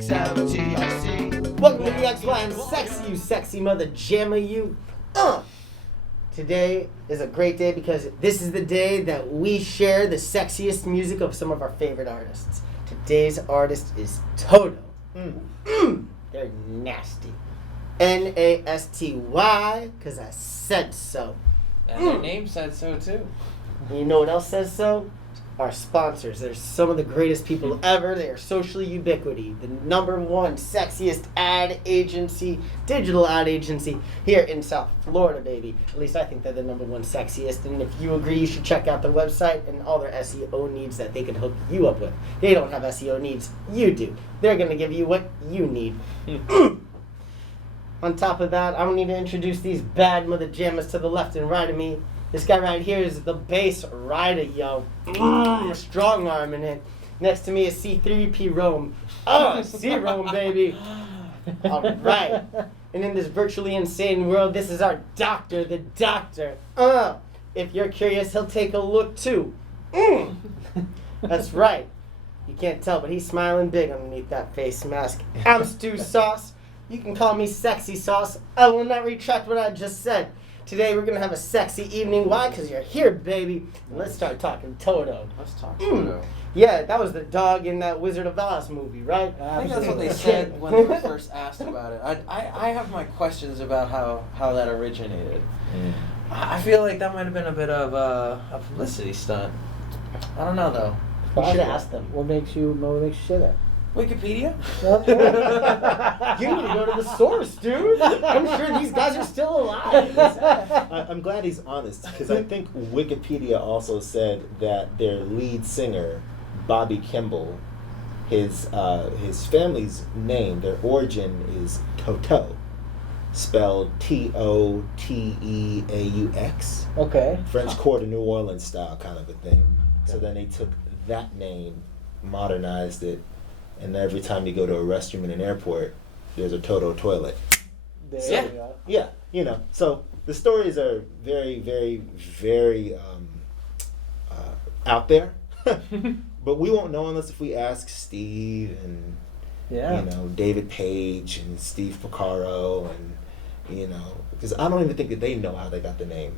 XLTRC. Welcome to the XY and Sexy, you sexy mother jammer, you. Today is a great day because this is the day that we share the sexiest music of some of our favorite artists. Today's artist is Toto. They're nasty. Nasty, because I said so. And their name said so too. And you know what else says so? Our sponsors. They're some of the greatest people ever. They are socially ubiquity. The #1 sexiest ad agency, digital ad agency here in South Florida, baby. At least I think they're the #1 sexiest. And if you agree, you should check out their website and all their SEO needs that they can hook you up with. They don't have SEO needs. You do. They're going to give you what you need. On top of that, I don't need to introduce these bad mother jammers to the left and right of me. This guy right here is the bass rider, yo. Strong arm in it. Next to me is C3P Rome. C-Rome, baby. All right. And in this virtually insane world, this is our doctor, the doctor. If you're curious, he'll take a look too. That's right. You can't tell, but he's smiling big underneath that face mask. I'm Stu Sauce. You can call me Sexy Sauce. I will not retract what I just said. Today we're going to have a sexy evening. Why? Because you're here, baby. And let's start talking Toto. Let's talk Toto. Yeah, that was the dog in that Wizard of Oz movie, right? I think that's what they said when they were first asked about it. I have my questions about how that originated. I feel like that might have been a bit of a publicity stunt. I don't know, though. You should have asked them. What makes you say that? Wikipedia? You need to go to the source, dude. I'm sure these guys are still alive. I'm glad he's honest because I think Wikipedia also said that their lead singer, Bobby Kimball, his family's name, their origin is Toto, spelled Toteaux. Okay. French Quarter New Orleans style kind of a thing. So then they took that name, modernized it, and every time you go to a restroom in an airport, there's a Toto toilet. There So, you go. yeah, so the stories are very, very, very out there. But we won't know unless if we ask Steve and, David Page and Steve Porcaro and, because I don't even think that they know how they got the name,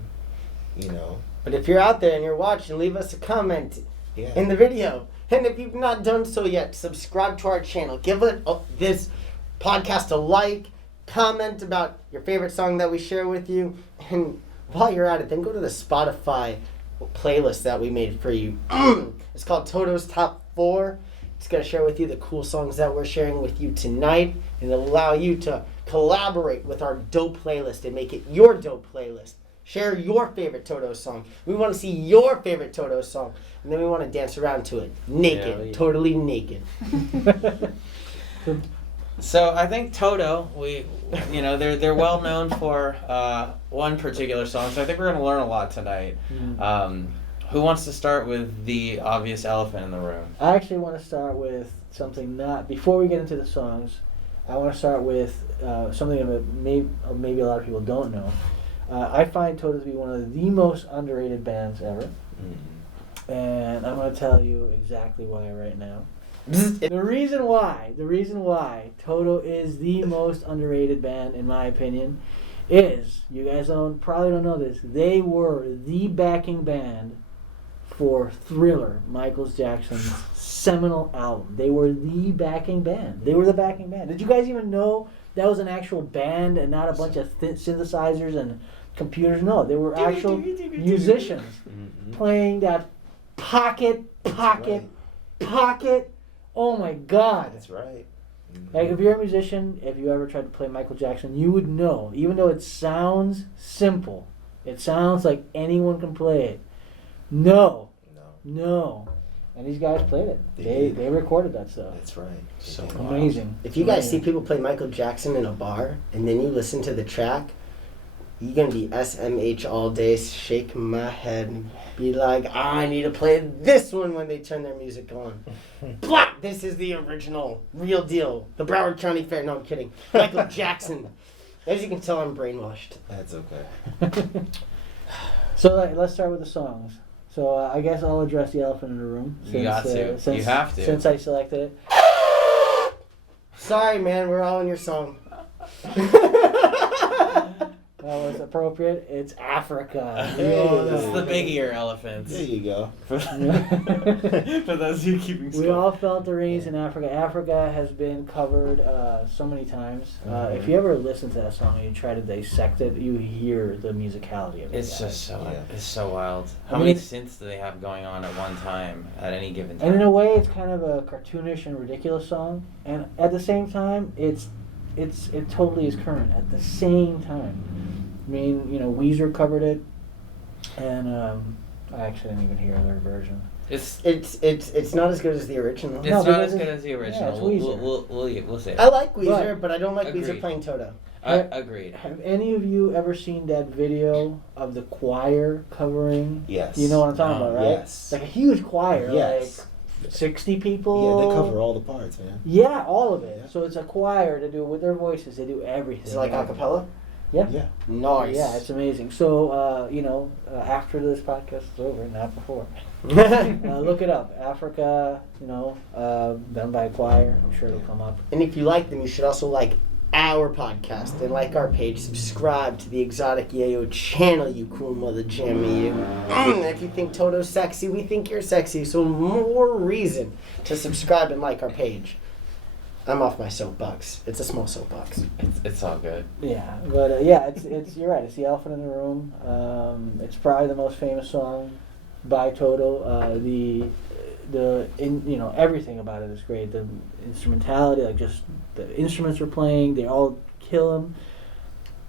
But if you're out there and you're watching, leave us a comment in the video. And if you've not done so yet, subscribe to our channel. Give this podcast a like. Comment about your favorite song that we share with you. And while you're at it, then go to the Spotify playlist that we made for you. It's called Toto's Top 4. It's going to share with you the cool songs that we're sharing with you tonight. And it'll allow you to collaborate with our dope playlist and make it your dope playlist. Share your favorite Toto song. We want to see your favorite Toto song. And then we want to dance around to it. Naked. Totally naked. So I think Toto, they're well known for one particular song. So I think we're going to learn a lot tonight. Who wants to start with the obvious elephant in the room? I actually want to start with something before we get into the songs, I want to start with something that maybe a lot of people don't know. I find Toto to be one of the most underrated bands ever. And I'm going to tell you exactly why right now. The reason why Toto is the most underrated band, in my opinion, is, you guys probably don't know this, they were the backing band for Thriller, Michael Jackson's seminal album. They were the backing band. Did you guys even know that was an actual band and not a bunch of synthesizers and computers? No, they were actual musicians playing that pocket. Oh my God. That's right. Like, if you're a musician, if you ever tried to play Michael Jackson, you would know. Even though it sounds simple, it sounds like anyone can play it. No. And these guys played it. They recorded that stuff. That's right. So amazing. If you guys see people play Michael Jackson in a bar and then you listen to the track, you're going to be SMH all day, shake my head, and be like, I need to play this one when they turn their music on. Blah! This is the original, real deal. The Broward County Fair. No, I'm kidding. Michael Jackson. As you can tell, I'm brainwashed. That's okay. So let's start with the songs. So I guess I'll address the elephant in the room. You got to. You have to. Since I selected it. Sorry, man, we're all in your song. That was appropriate. It's Africa. Hey. It's the big ear elephants. There you go. For those of you keeping score. We all felt the rains in Africa. Africa has been covered so many times. If you ever listen to that song and you try to dissect it, you hear the musicality of it. It's just so Yeah. it's so wild. How I many mean- synths do they have going on at one time at any given time? And in a way, it's kind of a cartoonish and ridiculous song, and at the same time, it totally is current at the same time. I mean, Weezer covered it, and I actually didn't even hear their version. It's It's not as good as the original. it's No, not because as good as the original. it's We'll say. I like Weezer, But- but I don't like Weezer Agreed. playing Toto. Agreed. Have any of you ever seen that video of the choir covering? Yes. You know what I'm talking about, right? Yes. Like a huge choir, Yes. like 60 people. Yeah, they cover all the parts, man. Yeah, all of it. Yeah. So it's a choir to do with their voices. They do everything. Is it like acapella? Yeah. Yeah. Nice. Yeah, it's amazing. So, after this podcast is over, not before, look it up. Africa, done by a choir. I'm sure it'll come up. And if you like them, you should also like our podcast and like our page. Subscribe to the Exotic Yeyo channel, you cool mother jammy. You. If you think Toto's sexy, we think you're sexy. So more reason to subscribe and like our page. I'm off my soapbox. It's a small soapbox. It's all good. Yeah, but it's you're right. It's the elephant in the room. It's probably the most famous song by Toto. Everything about it is great. The instrumentality, like just the instruments are playing, they all kill him.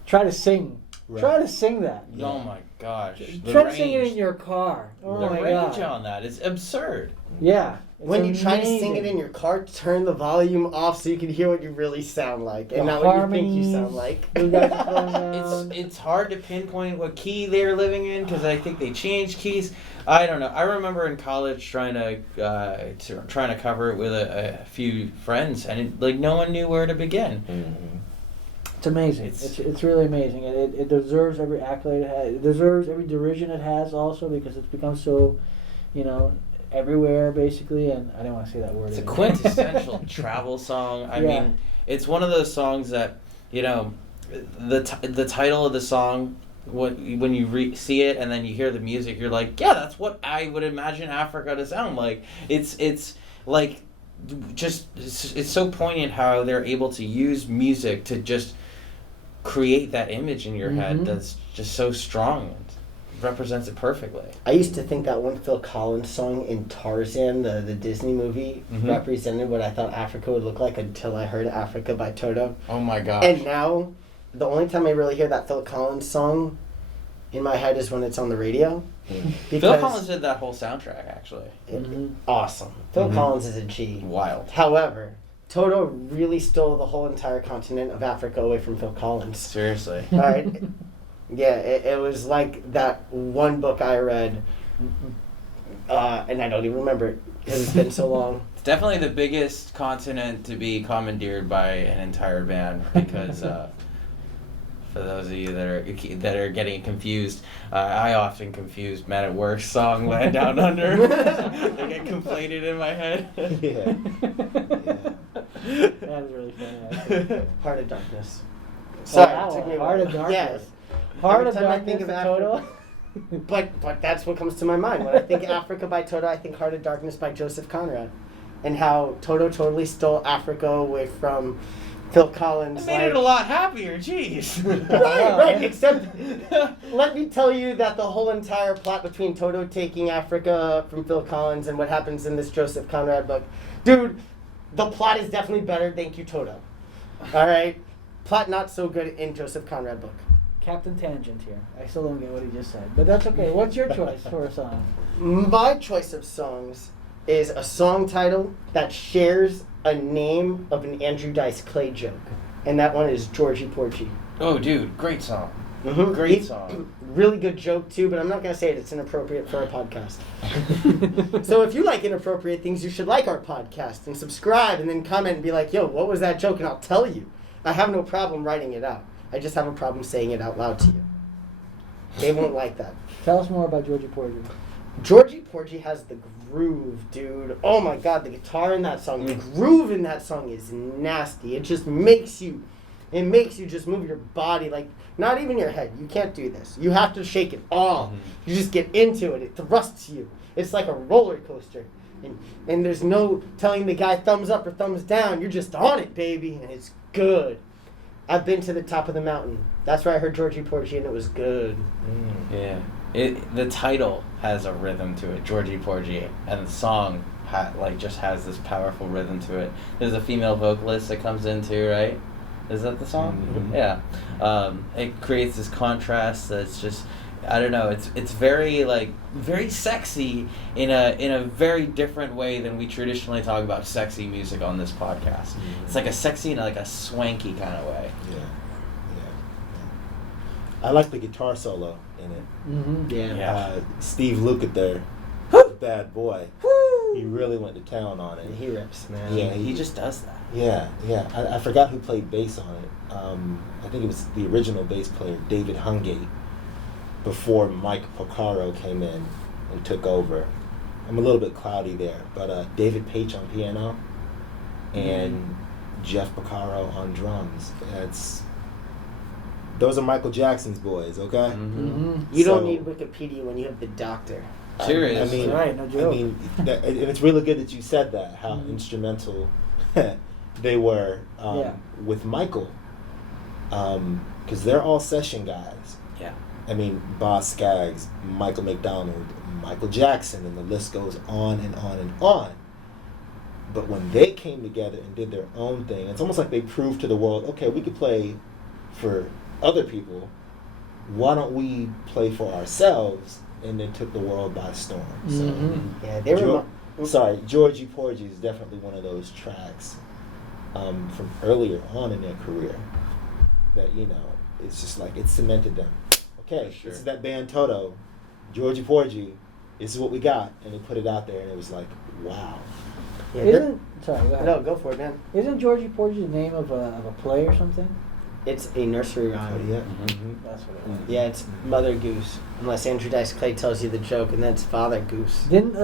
Try to sing. Right. Try to sing that. Yeah. Oh my gosh. The Try to sing it range- in your car. Oh the my range god. on that is absurd. Yeah. it's When you try to sing it amazing. in your car, turn the volume off so you can hear what you really sound like, and The not what you think you harmonies. sound like. You guys are throwing down. It's hard to pinpoint what key they're living in because I think they changed keys. I don't know. I remember in college trying to cover it with a few friends, and no one knew where to begin. Mm-hmm. It's amazing. It's really amazing. And it deserves every accolade it has. It deserves every derision it has also because it's become so, everywhere basically. And I didn't want to say that word. It's a anymore. quintessential travel song. I mean, it's one of those songs that the title of the song. When you see it and then you hear the music, you're like, yeah, that's what I would imagine Africa to sound like. It's like it's so poignant how they're able to use music to just create that image in your head that's just so strong and represents it perfectly. I used to think that one Phil Collins song in Tarzan, the Disney movie, represented what I thought Africa would look like until I heard Africa by Toto. Oh my gosh. And now, the only time I really hear that Phil Collins song in my head is when it's on the radio. Because Phil Collins did that whole soundtrack, actually. Awesome. Phil Collins is a G. Wild. However, Toto really stole the whole entire continent of Africa away from Phil Collins. Seriously. All right? Yeah, it was like that one book I read, and I don't even remember it because it's been so long. It's definitely the biggest continent to be commandeered by an entire band because for those of you that are getting confused, I often confuse Men at Work's song "Land Down Under." They get conflated in my head. Yeah. That is really funny. Actually. Heart of Darkness. Sorry, it took me a Heart while. of Darkness. Yes. Heart Every of time I Darkness think of by Toto. But that's what comes to my mind. When I think Africa by Toto, I think Heart of Darkness by Joseph Conrad. And how Toto totally stole Africa away from Phil Collins. It made it a lot happier, jeez. Right. Except, let me tell you that the whole entire plot between Toto taking Africa from Phil Collins and what happens in this Joseph Conrad book, dude, the plot is definitely better. Thank you, Toto. All right, plot not so good in Joseph Conrad book. Captain Tangent here. I still don't get what he just said, but that's okay. What's your choice for a song? My choice of songs is a song title that shares a name of an Andrew Dice Clay joke, and that one is Georgie Porgie. Oh, dude, great song. Mm-hmm. Great song. Really good joke too, but I'm not gonna say it. It's inappropriate for our podcast. So if you like inappropriate things, you should like our podcast and subscribe, and then comment and be like, "Yo, what was that joke?" And I'll tell you. I have no problem writing it out. I just have a problem saying it out loud to you. They won't like that. Tell us more about Georgie Porgy. Georgie Porgie has the groove, dude. Oh my god, the guitar in that song, the groove in that song is nasty. It just makes you just move your body, like, not even your head. You can't do this. You have to shake it all. You just get into it. It thrusts you. It's like a roller coaster. And there's no telling the guy thumbs up or thumbs down. You're just on it, baby, and it's good. I've been to the top of the mountain. That's where I heard Georgie Porgie, and it was good. Yeah. The title has a rhythm to it, Georgie Porgy, and the song just has this powerful rhythm to it. There's a female vocalist that comes in too, right? Is that the song? Mm-hmm. Yeah. It creates this contrast that's just, I don't know. It's very very sexy in a very different way than we traditionally talk about sexy music on this podcast. Mm-hmm. It's like a sexy in like a swanky kind of way. Yeah. I like the guitar solo in it. Mm-hmm. Yeah. Steve Lukather there, bad boy. He really went to town on it. He rips, man. Yeah, He just does that. Yeah. I forgot who played bass on it. I think it was the original bass player, David Hungate, before Mike Porcaro came in and took over. I'm a little bit cloudy there, but David Page on piano and Jeff Porcaro on drums. Those are Michael Jackson's boys, okay? Mm-hmm. You don't So- need Wikipedia when you have the doctor. Serious. I mean, Right, no joke. I mean, and it's really good that you said that, how instrumental they were with Michael, because they're all session guys. Yeah. I mean, Boz Scaggs, Michael McDonald, Michael Jackson, and the list goes on and on and on. But when they came together and did their own thing, it's almost like they proved to the world, okay, we could play for other people. Why don't we play for ourselves? And then took the world by storm. So, Mm-hmm. Yeah, they were. Georgie Porgy is definitely one of those tracks from earlier on in their career that, it's just like it cemented them. Okay, Sure. This is that band Toto, Georgie Porgy. This is what we got, and they put it out there, and it was like, wow. Sorry, go ahead. No, go for it, man. Isn't Georgie Porgy the name of a play or something? It's a nursery Oh, rhyme. yeah. Mhm. That's what it was. Yeah, it's Mother Goose. Unless Andrew Dice Clay tells you the joke, and that's Father Goose. Didn't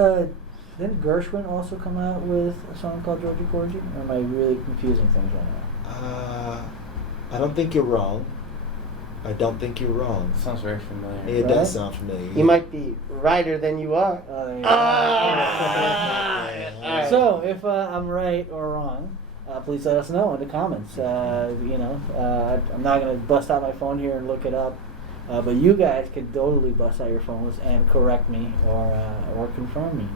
Gershwin also come out with a song called Georgie Porgy? Or am I really confusing things right now? I don't think you're wrong. Sounds very familiar. It Right? does sound familiar. You might be righter than you are. There you go. Alright. So, if I'm right or wrong, please let us know in the comments. I'm not going to bust out my phone here and look it up, but you guys could totally bust out your phones and correct me or confirm me.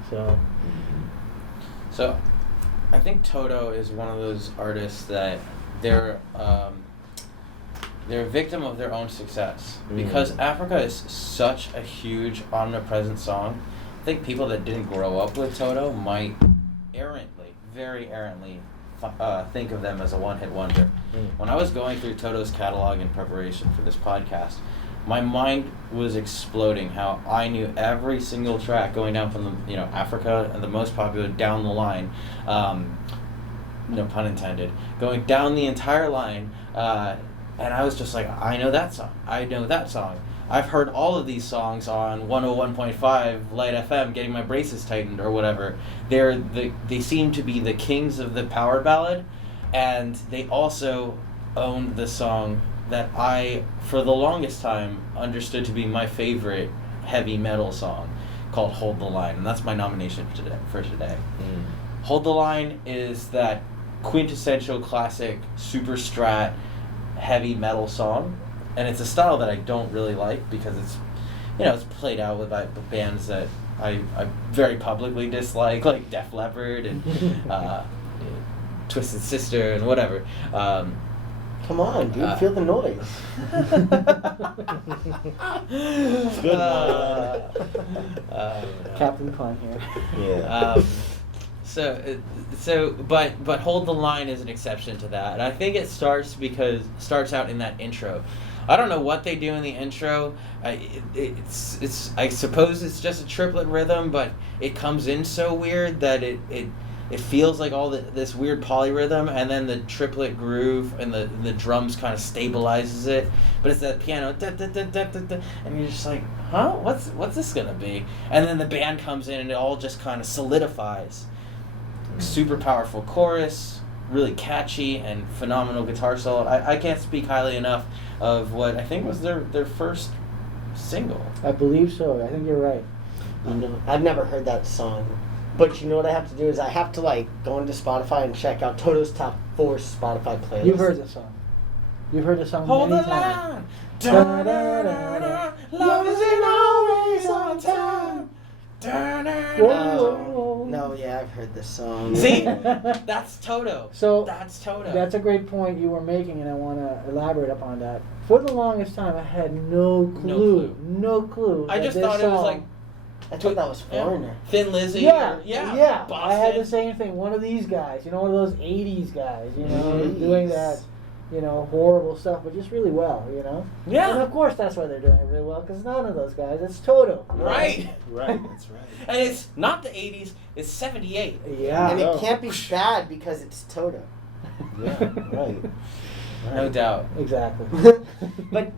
So, I think Toto is one of those artists that they're a victim of their own success. Because Africa is such a huge, omnipresent song, I think people that didn't grow up with Toto might very errantly, think of them as a one-hit wonder. When I was going through Toto's catalog in preparation for this podcast, my mind was exploding how I knew every single track going down from the Africa and the most popular down the line, no pun intended, going down the entire line, and I was just like, I know that song. I've heard all of these songs on 101.5 Light FM, getting my braces tightened or whatever. They seem to be the kings of the power ballad, and they also own the song that I, for the longest time, understood to be my favorite heavy metal song, called Hold the Line, and that's my nomination for today. Hold the Line is that quintessential classic super strat heavy metal song, and it's a style that I don't really like because it's played out with bands that I very publicly dislike, like Def Leppard and Twisted Sister and whatever. Come on, dude, feel the noise. Good Captain Pun here. Yeah. But Hold the Line is an exception to that, and I think it starts out in that intro. I don't know what they do in the intro. I suppose it's just a triplet rhythm, but it comes in so weird that it it feels like all this weird polyrhythm, and then the triplet groove and the drums kind of stabilizes it. But it's that piano, da, da, da, da, da, da, and you're just like, huh? What's this gonna be? And then the band comes in and it all just kind of solidifies. Super powerful chorus, really catchy and phenomenal guitar solo. I can't speak highly enough of what I think was their first single. I believe so. I think you're right. You know, I've never heard that song, but you know what I have to do is I have to like go into Spotify and check out Toto's top 4 Spotify playlists. You've heard the song. You've heard the song Hold many the times. line. Da, da, da, da. Love isn't always on time. Da, da, Whoa. No, yeah, I've heard this song. See? That's Toto. So That's Toto. that's a great point you were making, and I want to elaborate upon that. For the longest time, I had no clue. I that just this thought it was song- like I thought that was Foreigner. Thin Lizzy. Yeah, or, yeah. I had the Boston. same thing. One of these guys, one of those '80s guys, Jeez. doing that, horrible stuff, but just really well, And Yeah. of course, that's why they're doing it really well, because none of those guys. It's Toto. Right. Right, that's right. And it's not the 80s, it's 78. Yeah. And Oh. it can't be bad because it's Toto. Yeah, right. No doubt. Exactly. But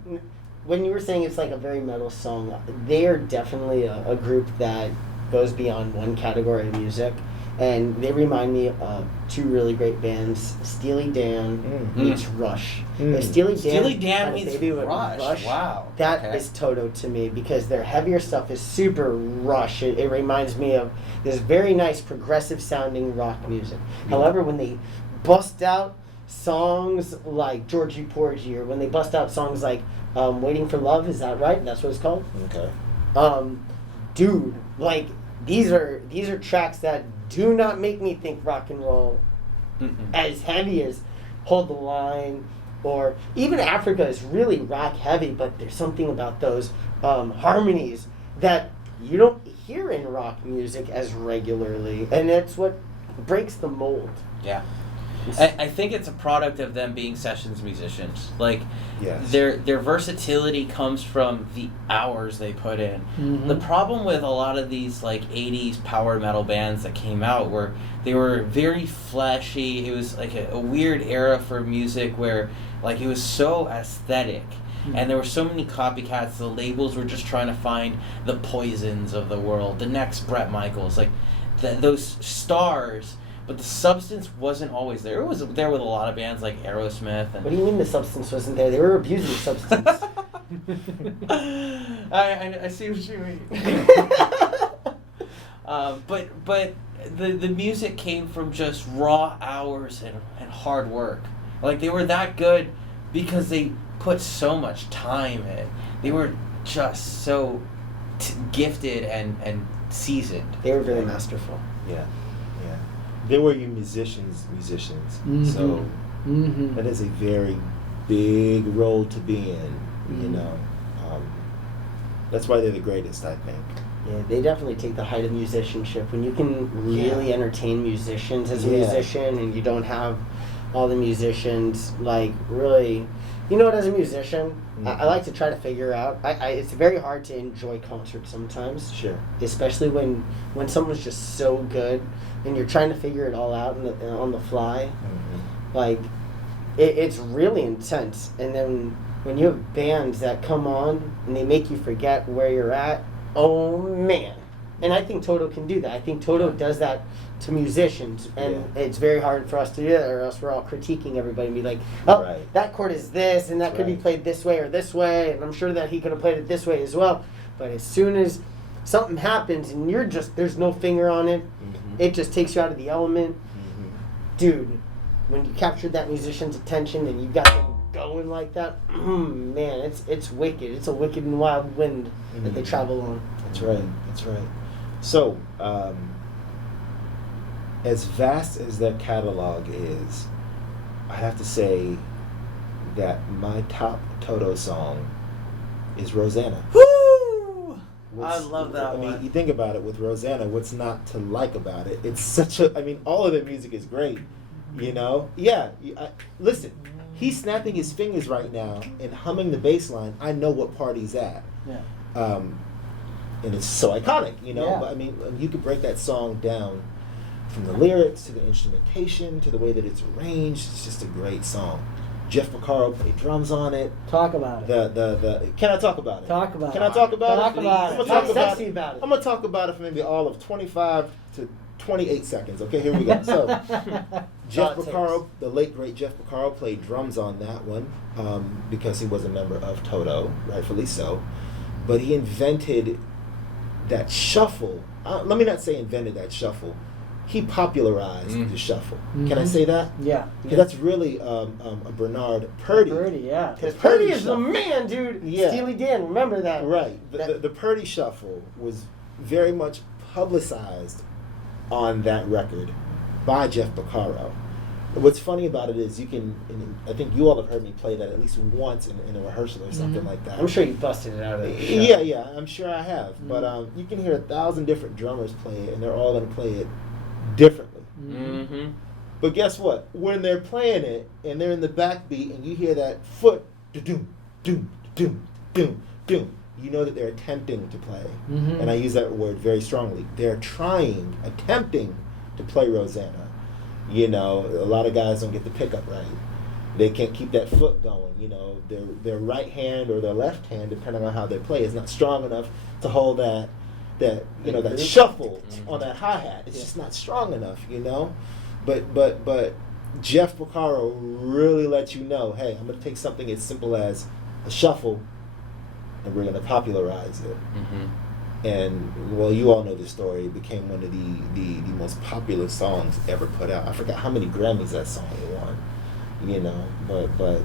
when you were saying it's like a very metal song, they are definitely a group that goes beyond one category of music. And they remind me of 2 really great bands, Steely Dan meets Rush. Mm. If Steely Steely Dan Dan had a meets baby with Rush. Wow. That Okay. is Toto to me because their heavier stuff is super Rush. It reminds me of this very nice progressive sounding rock music. However, when they bust out songs like Georgie Porgie, or when they bust out songs like Waiting for Love, is that right? That's what it's called? Okay. Dude, like these are tracks that do not make me think rock and roll as heavy as Hold the Line, or even Africa is really rock heavy, but there's something about those harmonies that you don't hear in rock music as regularly, and that's what breaks the mold. Yeah. I think it's a product of them being sessions musicians. Like, Yes. their versatility comes from the hours they put in. Mhm. The problem with a lot of these like 80s power metal bands that came out were they were very flashy. It was like a weird era for music where like it was so aesthetic. And there were so many copycats. The labels were just trying to find the Poisons of the world, the next Bret Michaels, like those stars. But the substance wasn't always there. It was there with a lot of bands like Aerosmith. What do you mean the substance wasn't there? They were abusing substance. I see what you mean. But the music came from just raw hours and hard work. Like they were that good because they put so much time in. They were just so gifted and seasoned. They were very masterful. Yeah. They were your musicians. Mhm. So Mm-hmm. that is a very big role to be in, that's why they're the greatest, I think. Yeah, they definitely take the height of musicianship. When you can really entertain musicians as a Yeah. musician, and you don't have all the musicians, like, really... You know what, as a musician, I like to try to figure out... it's very hard to enjoy concerts sometimes. Sure. Especially when someone's just so good, and you're trying to figure it all out on the fly. Mm-hmm. Like, it's really intense. And then when you have bands that come on and they make you forget where you're at, oh man. And I think Toto can do that. I think Toto does that to musicians, and it's very hard for us to do that, or else we're all critiquing everybody and be like, oh, Right. that chord is this, and that could be Right. played this way or this way, and I'm sure that he could have played it this way as well. But as soon as something happens and there's no finger on it, Mm-hmm. it just takes you out of the element. Mm-hmm. Dude, when you captured that musician's attention and you got them going like that, man, it's wicked. It's a wicked and wild wind that they travel on. That's right. So, as vast as their catalog is, I have to say that my top Toto song is Rosanna. Woo! I love that I mean, one. you think about it with Rosanna, what's not to like about it? It's such a, all of their music is great, Yeah, listen, he's snapping his fingers right now and humming the bass line. I know what part he's at. Yeah. And it's so iconic, Yeah. But I mean, you could break that song down from the lyrics to the instrumentation to the way that it's arranged. It's just a great song. Jeff Porcaro played drums on it. Talk about it. The Can I talk about it? Talk about Can it. I talk about Talk it? about I'm it. gonna talk Talk about sexy it. about it. I'm gonna talk about it for maybe all of 25 to 28 seconds. Okay, here we go. So, Jeff Porcaro, the late great Jeff Porcaro, played drums on that one because he was a member of Toto, rightfully so. But he invented that shuffle. Let me not say invented that shuffle. He popularized the shuffle. Can I say that? Yeah. Yeah, that's really a Bernard Purdy. Purdy, yeah. Because Purdy Purdy is the shuffle. man, dude. Yeah. Steely Dan, remember that. Right. The Purdy Shuffle was very much publicized on that record by Jeff Porcaro. What's funny about it is you can, and I think you all have heard me play that at least once in a rehearsal or something like that. I'm sure you busted it out of the show. Yeah, I'm sure I have. But you can hear 1,000 different drummers play it, and they're all going to play it differently. Mm-hmm. But guess what? When they're playing it and they're in the backbeat and you hear that foot, doom, doom, doom, doom, doom, you know that they're attempting to play. Mhm. And I use that word very strongly. They're attempting to play Rosanna. You know, a lot of guys don't get the pickup right. They can't keep that foot going. You know, their right hand or their left hand, depending on how they play, is not strong enough to hold that shuffle on that hi-hat. It's just not strong enough, you know. But Jeff Porcaro really lets you know, hey, I'm going to take something as simple as a shuffle, and we're going to popularize it. Mm-hmm. And well, you all know the story. It became one of the most popular songs ever put out. I forgot how many Grammys that song won, you know. But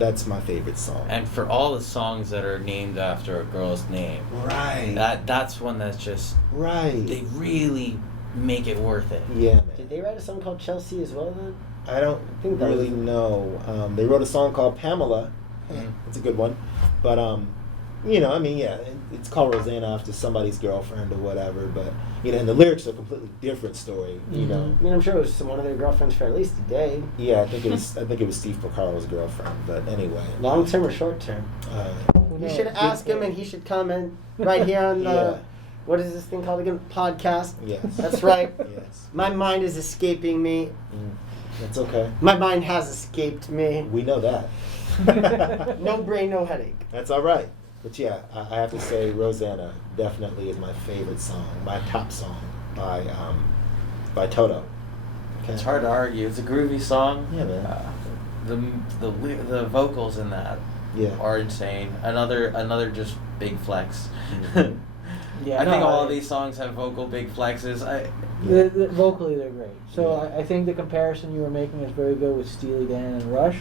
that's my favorite song. And for all the songs that are named after a girl's name, Right. That's one that's just Right. they really make it worth it. Yeah, man. Did they write a song called Chelsea as well then? I don't think that really was- know. They wrote a song called Pamela. It's a good one. But, you know, I mean, yeah, it's called Rosanna after somebody's girlfriend or whatever. But, you know, and the lyrics are a completely different story, you know. I mean, I'm sure it was one of their girlfriends for at least a day. Yeah, I think it was Steve Porcaro's girlfriend. But anyway. Long term or short term? You should ask him and he should comment right here on the, Yeah. what is this thing called again? Podcast. Yes. That's right. Yes. My mind is escaping me. That's okay. My mind has escaped me. We know that. No brain, no headache. That's all right. But yeah, I have to say Rosanna definitely is my favorite song, my top song by Toto. Okay. It's hard to argue. It's a groovy song. Yeah, man. The vocals in that Yeah. are insane. Another just big flex. Yeah, I think no, all of these songs have vocal big flexes. Vocally, they're great. So Yeah. I think the comparison you were making is very good with Steely Dan and Rush,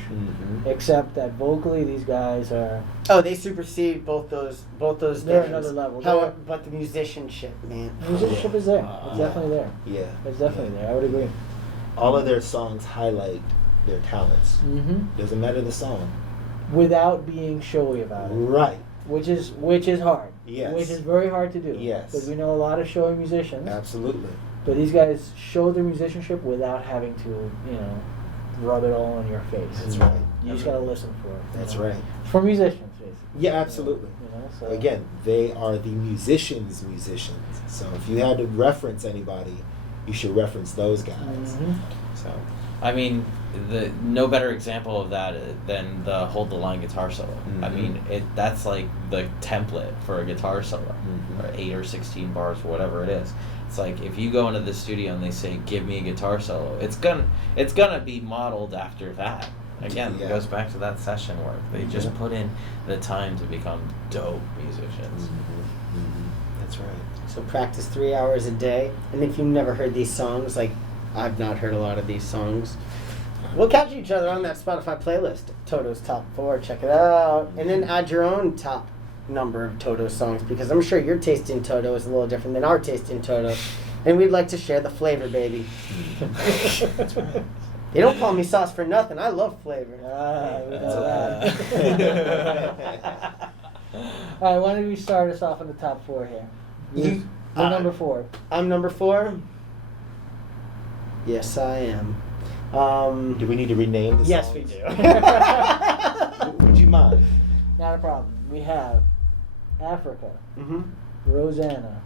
except that vocally these guys are Oh, they supersede both those they're bands. another level. How, but the musicianship, man. Musicianship is there. It's definitely there. Yeah. It's definitely there. I would agree. All of their songs highlight their talents. Mm-hmm. Doesn't matter the song. Without being showy about it, Right. which is hard. Yes. Which is very hard to do. Yes. Because we know a lot of showy musicians, Absolutely. but these guys show their musicianship without having to, rub it all in your face. That's right. You just gotta listen for it. That's right. For musicians, basically. Yeah, absolutely. So Again, they are the musicians' musicians. So if you had to reference anybody, you should reference those guys. Mhm. So I mean, no better example of that than the Hold the Line guitar solo. I Mhm. mean, that's like the template for a guitar solo, Mhm. or 8 or 16 bars, whatever it is. It's like if you go into the studio and they say, "Give me a guitar solo," it's gonna be modeled after that. Again, Yeah. it goes back to that session work. They just Yeah. put in the time to become dope musicians. That's right. So practice 3 hours a day. And if you've never heard these songs, like I've not heard a lot of these songs, we'll catch each other on that Spotify playlist. Toto's Top 4, check it out. And then add your own top number of Toto songs, because I'm sure your taste in Toto is a little different than our taste in Toto. And we'd like to share the flavor, baby. That's right. They don't call me sauce for nothing. I love flavor. We know that. All right, why don't we start us off on the top 4 here? You- We're number 4. I'm number 4. Yes, I am. Do we need to rename the Yes, songs? we do. Would you mind? Not a problem. We have Africa, Mm-hmm. Rosanna,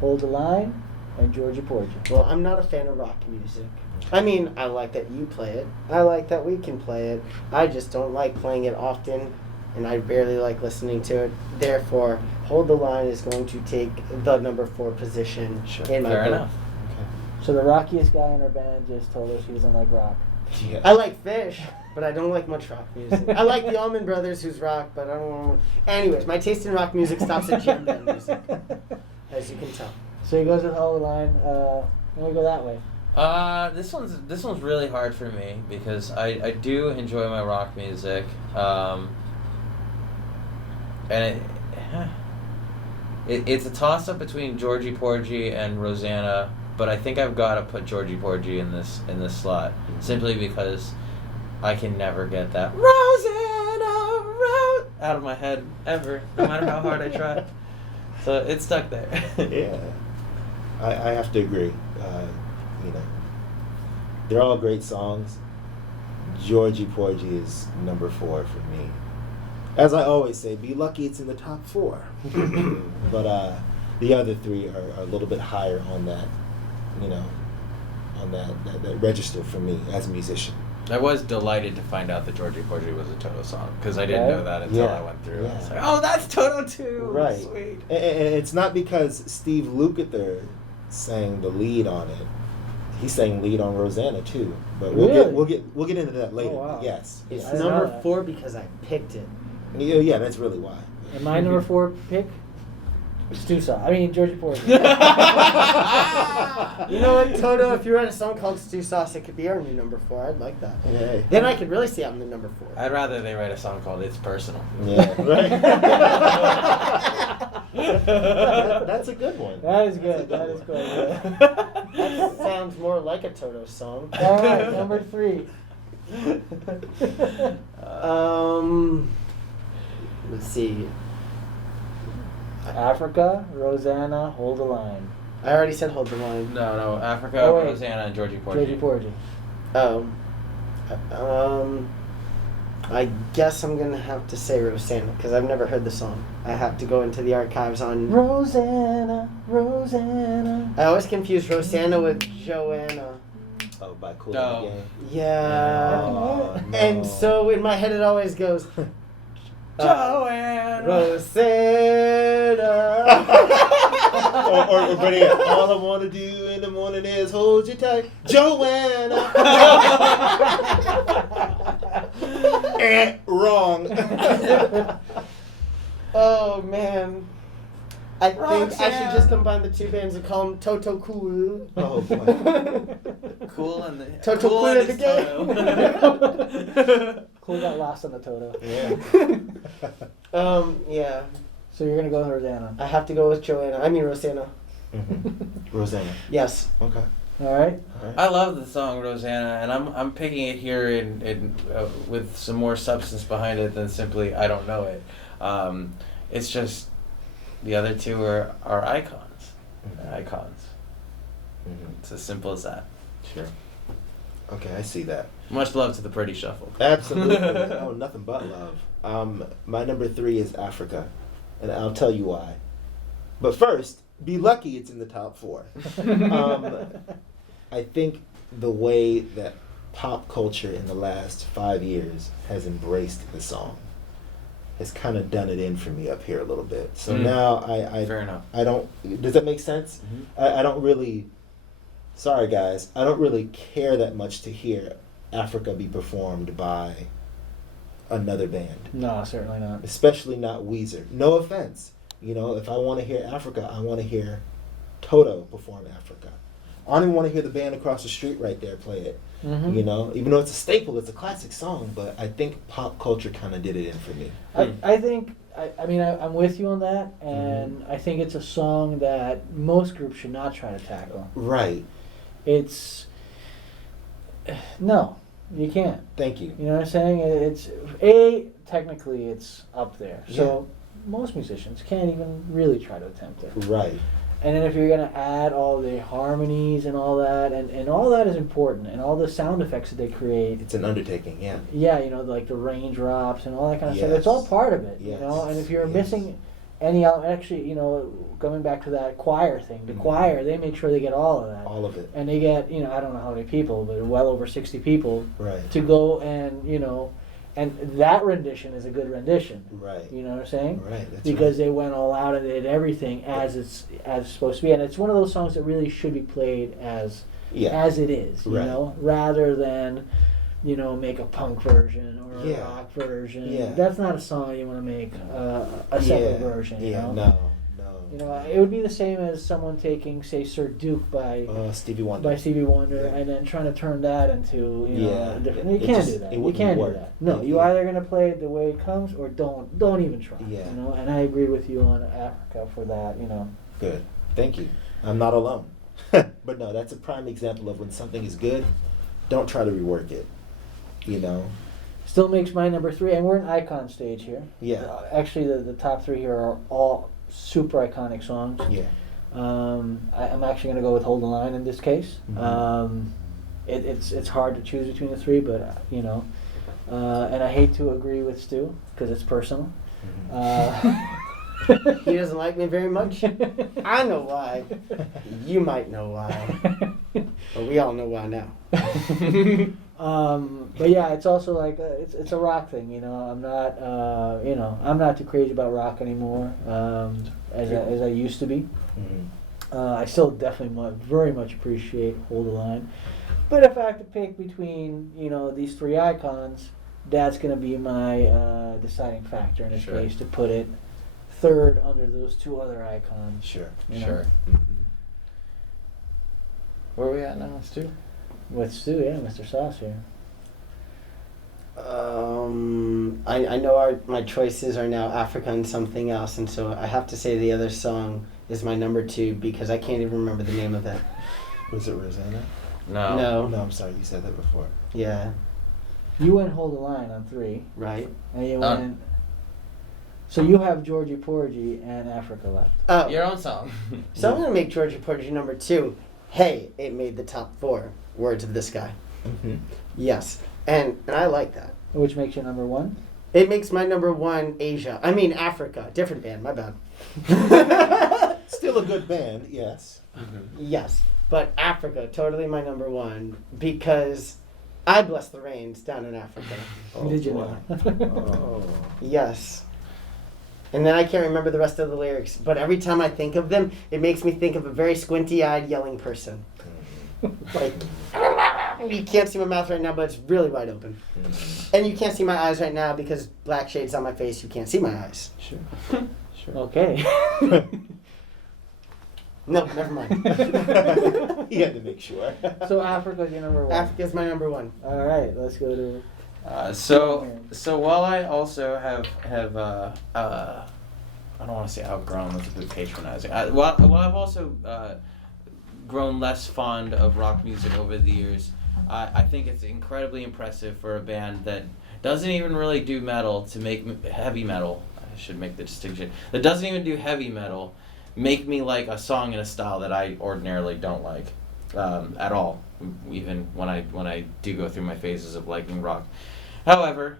Hold the Line, and Georgie Porgie. Well, I'm not a fan of rock music. I mean, I like that you play it. I like that we can play it. I just don't like playing it often, and I barely like listening to it. Therefore, Hold the Line is going to take the number 4 position in my Fair book. enough. So the rockiest guy in our band just told us he doesn't like rock. Yeah. I like Fish, but I don't like much rock music. I like the Allman Brothers, who's rock, but I don't want. Anyways, my taste in rock music stops at jam band music, as you can tell. So he goes with Hold the Line. I'm gonna go that way. This one's really hard for me because I do enjoy my rock music, and it's a toss up between Georgie Porgy and Rosanna, but I think I've got to put Georgie Porgy in this slot simply because I can never get that Rosanna out of my head ever, no matter how hard I try. So it's stuck there. Yeah, I have to agree. You know, they're all great songs. Georgie Porgy is number 4 for me. As I always say, be lucky it's in the top 4. But the other 3 are a little bit higher on that, you know, on that register for me as a musician. I was delighted to find out that Georgie Porgy was a Toto song because I didn't Right? know that until Yeah. I went through. Yeah. I was like, oh, that's Toto too. Right. Sweet. And it's not because Steve Lukather sang the lead on it. He sang lead on Rosanna too. But Really? we'll get into that later. Oh, wow. Yes. It's I didn't know number that. 4 because I picked it. Yeah, that's really why. And my number 4 pick? Stusa. I mean, Georgie Porgy. You know what, Toto? If you write a song called Stew Sauce, it could be our new number 4. I'd like that. Yeah. Then I could really see I'm the number 4. I'd rather they write a song called It's Personal. Yeah, right. That's a good one. That is good. That is good. Yeah. That sounds more like a Toto song. All right, number 3. Let's see. Africa, Rosanna, Hold the Line. I already said Hold the Line. No, Africa, Oh, wait. Rosanna, and Georgie Porgy. Georgie Porgy. I guess I'm gonna have to say Rosanna because I've never heard the song. I have to go into the archives on. Rosanna, Rosanna. I always confuse Rosanna with Joanna. Oh, by Cool No. in the Game. Yeah. Oh, no. And so in my head it always goes. Joanna. Rosanna. or better yet, all I want to do in the morning is hold you tight, Joanna. Wrong. Oh man. I think I should Roxanne. just combine the 2 bands and call them Toto Cool. Oh boy. Cool and the Toto cool Cool and and the his Toto. Cool got lost on the Toto. Yeah. Yeah. So you're gonna go with Rosanna. I have to go with Joanna. I mean Rosanna. Rosanna. Yes. Okay. All right. I love the song Rosanna, and I'm picking it here in with some more substance behind it than simply I don't know it. It's just the other 2 are icons. They're icons. It's as simple as that. Sure. Okay, I see that. Much love to the Pretty Shuffle. Absolutely. Oh, nothing but love. My number 3 is Africa, and I'll tell you why. But first, be lucky it's in the top 4. I think the way that pop culture in the last 5 years has embraced the song has kind of done it in for me up here a little bit. So now Fair enough. I don't. Does that make sense? I don't really. Sorry, guys. I don't really care that much to hear Africa be performed by another band, No, certainly not. especially not Weezer. No offense. You know, if I want to hear Africa, I want to hear Toto perform Africa. I don't even want to hear the band across the street right there play it. Mm-hmm. You know, even though it's a staple, it's a classic song, but I think pop culture kind of did it in for me. I think, I'm with you on that, and I think it's a song that most groups should not try to tackle. Right. No, you can't. Thank you. You know what I'm saying? Technically it's up there. So most musicians can't even really try to attempt it. Right. And then if you're going to add all the harmonies and all that, and all that is important, and all the sound effects that they create. It's an undertaking, yeah. Yeah, like the raindrops and all that kind of stuff. Yes. It's all part of it, Yes. And if you're Yes. missing, any actually, going back to that choir thing, the choir, they make sure they get all of that. All of it. And they get, I don't know how many people, but well over 60 people Right. to go and, and that rendition is a good rendition. Right. You know what I'm saying? Right. That's Because right. they went all out and they did everything as it's supposed to be, and it's one of those songs that really should be played as it is, Right. rather than make a punk version or a rock version. Yeah. That's not a song you want to make a separate version. No. It would be the same as someone taking, say, Sir Duke by Stevie Wonder. Stevie Wonder, Yeah. and then trying to turn that into a different. You It can't just- do that. it You wouldn't can't work. do that. No, Yeah. you either gonna play it the way it comes or don't even try. Yeah. And I agree with you on Africa for that. Good. Thank you. I'm not alone. But no, that's a prime example of when something is good, don't try to rework it. Still makes my number 3, and we're in icon stage here. Yeah. Actually, the top 3 here are all super iconic songs. Yeah. I'm actually going to go with Hold the Line in this case. Mhm. It's hard to choose between the 3, but and I hate to agree with Stu because it's personal. He doesn't like me very much. I know why. You might know why. But we all know why now. But yeah, it's also like it's a rock thing. I'm not I'm not too crazy about rock anymore as I used to be. I still definitely very much appreciate Hold the Line. But if I have to pick between these 3 icons, that's going to be my deciding factor in this Sure. case, to put it 3rd under those 2 other icons. Sure. Sure. Where are we at now, Stu? With Stu, yeah, Mr. Sauce here. I know my choices are now Africa and something else, and so I have to say the other song is my number 2 because I can't even remember the name of it. Was it Rosanna? No. No. I'm sorry. You said that before. Yeah. You went Hold the Line on 3, Right. and you went. So you have Georgie Porgy and Africa left. Oh. Your own song. So I'm gonna make Georgie Porgie number 2. Hey, it made the top 4. Words of this guy. Yes, and I like that. Which makes you number 1? It makes my number 1 Africa. Different band, my bad. Still a good band, yes. Yes, but Africa, totally my number 1 because I bless the rains down in Africa. Did you boy. know? Yes. And then I can't remember the rest of the lyrics, but every time I think of them, it makes me think of a very squinty-eyed yelling person. Like, you can't see my mouth right now, but it's really wide open. And you can't see my eyes right now because black shades on my face, you can't see my eyes. Sure. Okay. No, never mind. He had to make sure. So Africa's your number 1. Africa's my number 1. All right, let's go to. So while I also have I don't want to say outgrown, that's a bit patronizing. While I've also grown less fond of rock music over the years, I think it's incredibly impressive for a band that doesn't even really do metal to make heavy metal. I should make the distinction. That doesn't even do heavy metal, make me like a song in a style that I ordinarily don't like at all. Even when I do go through my phases of liking rock. However,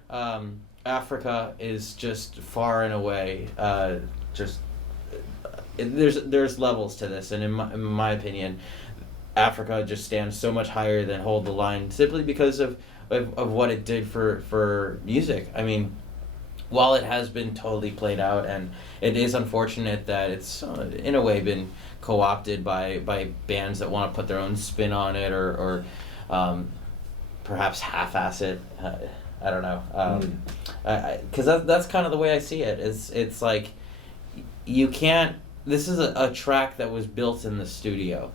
Africa is just far and away there's levels to this, and in my opinion, Africa just stands so much higher than Hold the Line simply because of what it did for music. I mean, while it has been totally played out, and it is unfortunate that it's in a way been co-opted by bands that want to put their own spin on it or perhaps half-ass it. I don't know, because that's kind of the way I see it. It's like you can't. This is a track that was built in the studio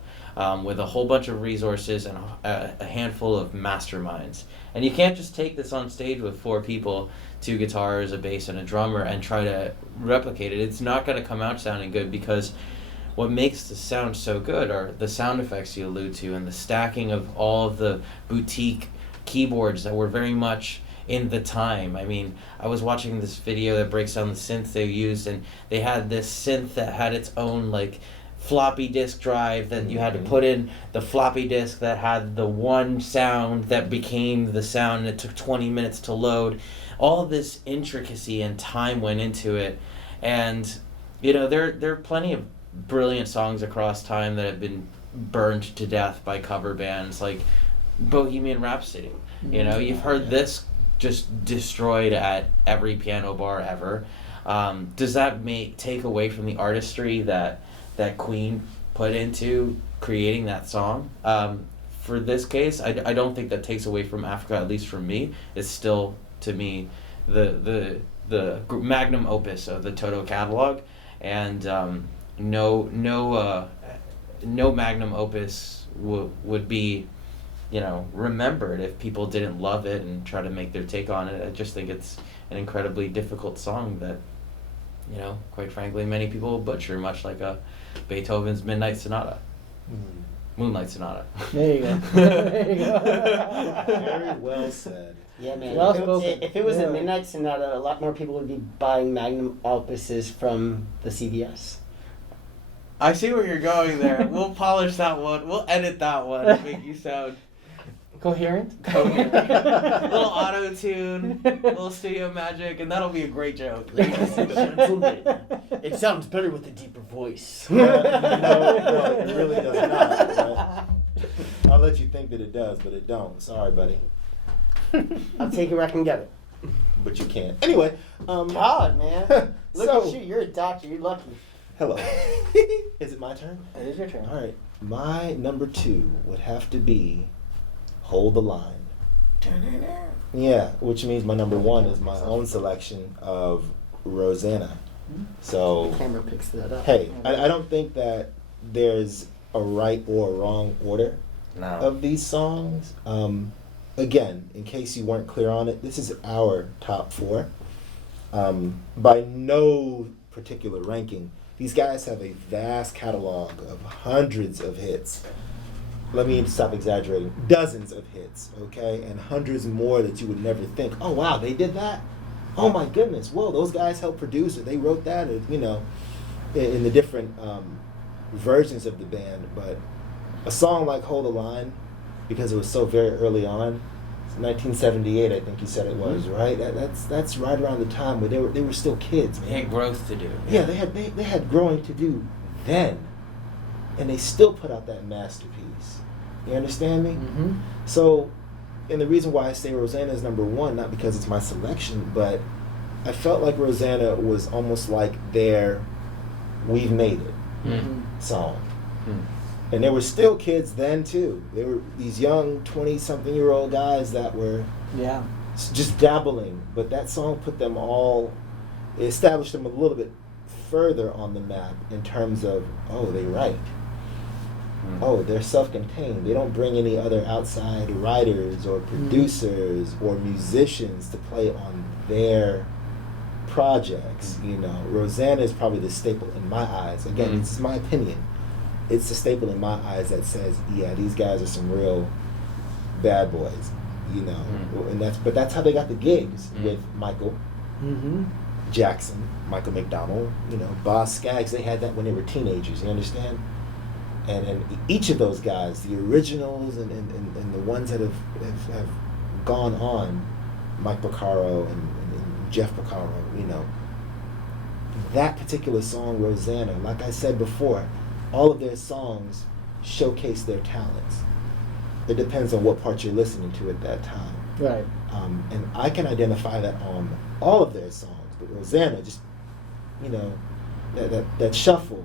with a whole bunch of resources and a handful of masterminds, and you can't just take this on stage with 4 people, 2 guitars, a bass, and a drummer, and try to replicate it. It's not going to come out sounding good because what makes the sound so good are the sound effects you allude to and the stacking of all of the boutique keyboards that were very much in the time. I mean, I was watching this video that breaks down the synth they used, and they had this synth that had its own like floppy disk drive that you had to put in the floppy disk that had the one sound that became the sound, and it took 20 minutes to load. All this intricacy and time went into it, and there are plenty of brilliant songs across time that have been burned to death by cover bands, like Bohemian Rhapsody. You've heard this just destroyed at every piano bar ever. Does that take away from the artistry that Queen put into creating that song? For this case, I don't think that takes away from Africa, at least for me. It's still, to me, the magnum opus of the Toto catalog, and no magnum opus would be, remembered if people didn't love it and try to make their take on it. I just think it's an incredibly difficult song that, quite frankly, many people will butcher, much like Beethoven's Midnight Sonata. Moonlight Sonata. There you go. There you go. Very well said. Yeah, man. Well If spoken. it was Yeah. a Midnight Sonata, a lot more people would be buying magnum opuses from the CVS. I see where you're going there. We'll polish that one. We'll edit that one and make you sound Coherent? little auto-tune, little studio magic, and that'll be a great joke. Ladies and gentlemen, it sounds better with a deeper voice. No, it really does not. But I'll let you think that it does, but it don't. Sorry, buddy. I'll take it where I can get it. But you can't. Anyway, God, man. Look So- at you. You're a doctor. You're lucky. hello. Is it my turn? It is your turn. All right. My number 2 would have to be Hold the Line. Yeah, which means my number 1 is my own selection of Rosanna. So, The camera picks that up. hey, I don't think that there's a right or a wrong order No. of these songs. Again, in case you weren't clear on it, this is our top 4. By no particular ranking, these guys have a vast catalog of hundreds of hits. Let me stop exaggerating. Dozens of hits, okay? And hundreds more that you would never think, oh, wow, they did that? Oh, my goodness. Whoa, those guys helped produce it. They wrote that, or, in the different versions of the band. But a song like Hold the Line, because it was so very early on, 1978, I think you said it was, right? That's right around the time where they were still kids, man. They had growth to do. Yeah, they had growing to do then, and they still put out that masterpiece. You understand me? Mm-hmm. So, and the reason why I say Rosanna is number 1, not because it's my selection, but I felt like Rosanna was almost like their "We've Made It" Mm. song. And there were still kids then too. They were these young 20-something-year-old guys that were Yeah. just dabbling, but that song put them all, it established them a little bit further on the map in terms of, oh, they write. Oh, they're self-contained. They don't bring any other outside writers or producers or musicians to play on their projects. Rosanna is probably the staple in my eyes. Again, this is my opinion. It's the staple in my eyes that says, yeah, these guys are some real bad boys, and that's how they got the gigs with Michael Mm-hmm. Jackson, Michael McDonald, Boss Skaggs. They had that when they were teenagers. You understand? And each of those guys, the originals and the ones that have gone on, Mike Porcaro and Jeff Porcaro, that particular song, Rosanna, like I said before, all of their songs showcase their talents. It depends on what part you're listening to at that time. Right. And I can identify that on all of their songs. But Rosanna, just, that shuffle,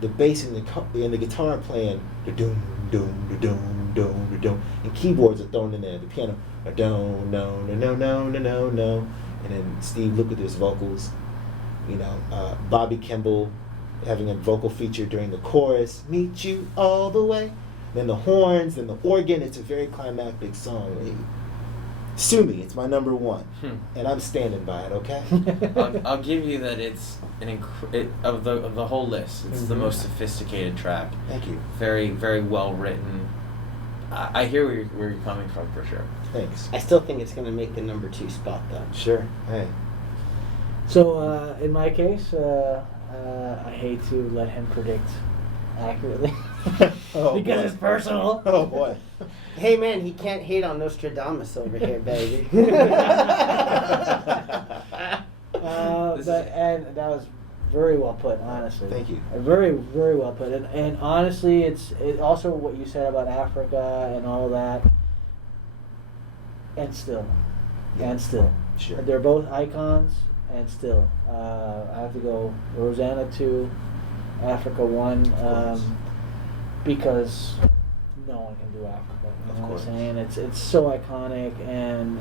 the bass and the guitar playing, the doom, doom, the doom, doom, the doom, and keyboards are thrown in there, the piano, no, no, no, no, no, no, no, no, and then Steve Lukather's vocals, Bobby Kimball having a vocal feature during the chorus, meet you all the way, then the horns, then the organ. It's a very climactic song. Sue me, it's my number 1, and I'm standing by it. Okay. I'll give you that it's of the whole list. It's the most sophisticated track. Thank you. Very, very well written. I hear where you're coming from for sure. Thanks. I still think it's going to make the number 2 spot, though. Sure. Hey. So, in my case, I hate to let him predict accurately. Oh, because boy. it's personal. Oh boy. Hey, man, he can't hate on Nostradamus over here, baby. And that was Very well put, honestly. Thank you. Very, very well put. And honestly, it's also what you said about Africa and all that. And still. Yeah. And still. Sure. They're both icons, and still. I have to go Rosanna 2, Africa 1, course. because no one can do Africa. You Of know course. what I'm saying? It's so iconic, and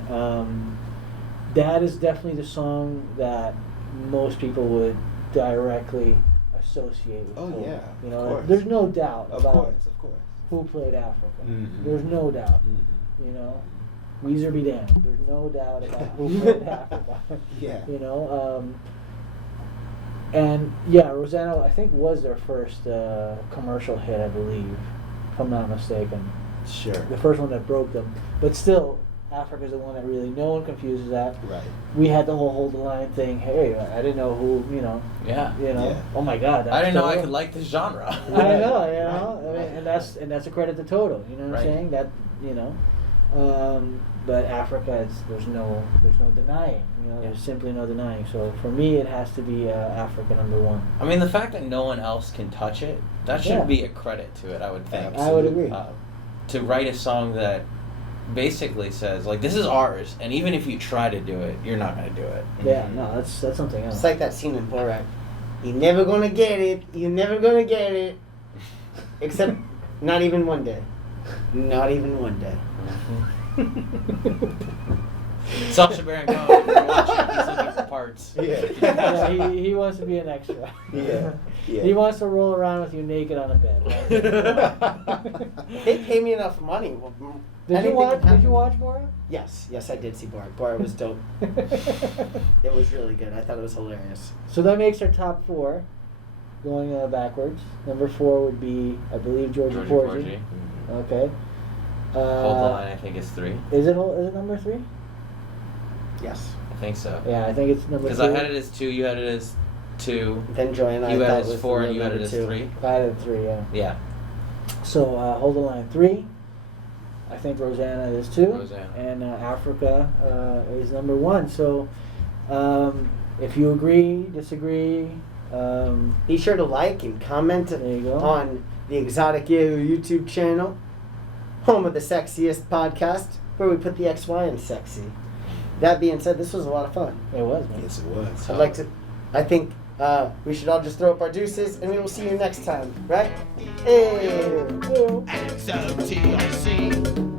that is definitely the song that most people would directly associate with. Oh, Toto. yeah, You of know, course. there's no doubt Of about course. who played Africa. Mhm. There's no doubt. Mhm. You know, Weezer be damned. There's no doubt about who played Africa. Yeah. You know, and yeah, Rosanna I think was their first commercial hit, I believe, if I'm not mistaken. Sure. The first one that broke them, but still, Africa's the one that really no one confuses that. Right. We had the whole hold the line thing. Hey, I didn't know who. Yeah. Yeah. Oh my God. I didn't know I Toto. could like this genre. I know. You know. I mean, and that's a credit to Toto. You know what Right. I'm saying? That but Africa, there's no denying. There's simply no denying. So for me, it has to be Africa #1. I mean, the fact that no one else can touch it, that should Yeah. be a credit to it, I would think. I would agree. To write a song that basically says, like, this is ours, and even if you try to do it, you're not going to do it. Yeah, no, that's something else. It's like that scene in Borat. You're never gonna get it. You're never gonna get it. Except, not even one day. Not even one day. Sacha Baron Cohen, if you're watching, he's looking for parts. Yeah. Yeah, he wants to be an extra. Yeah. Yeah. He wants to roll around with you naked on a bed. Right? They pay me enough money. Did you watch Borat? Yes, I did see Borat. Borat was dope. It was really good. I thought it was hilarious. So that makes our top 4. Going backwards. Number 4 would be, I believe, Georgie Porgy. Okay. Hold the Line, I think, is 3. Is it number 3? Yes. I think so. Yeah, I think it's number 3. Because I had it as 2, you had it as 2. Then Joy and I You had thought it as was 4, the and you had it number as 2. 3. I had it 3, yeah. Yeah. So Hold the Line 3. I think Rosanna is 2. Rosanna. And Africa is number 1. So if you agree, disagree, Be sure to like and comment there you go. on the Exotic Yeyo YouTube channel, home of the sexiest podcast, where we put the XY in sexy. That being said, this was a lot of fun. It was, man. Yes, it was. I think we should all just throw up our deuces, and we will see you next time, right? Hey. XOTRC.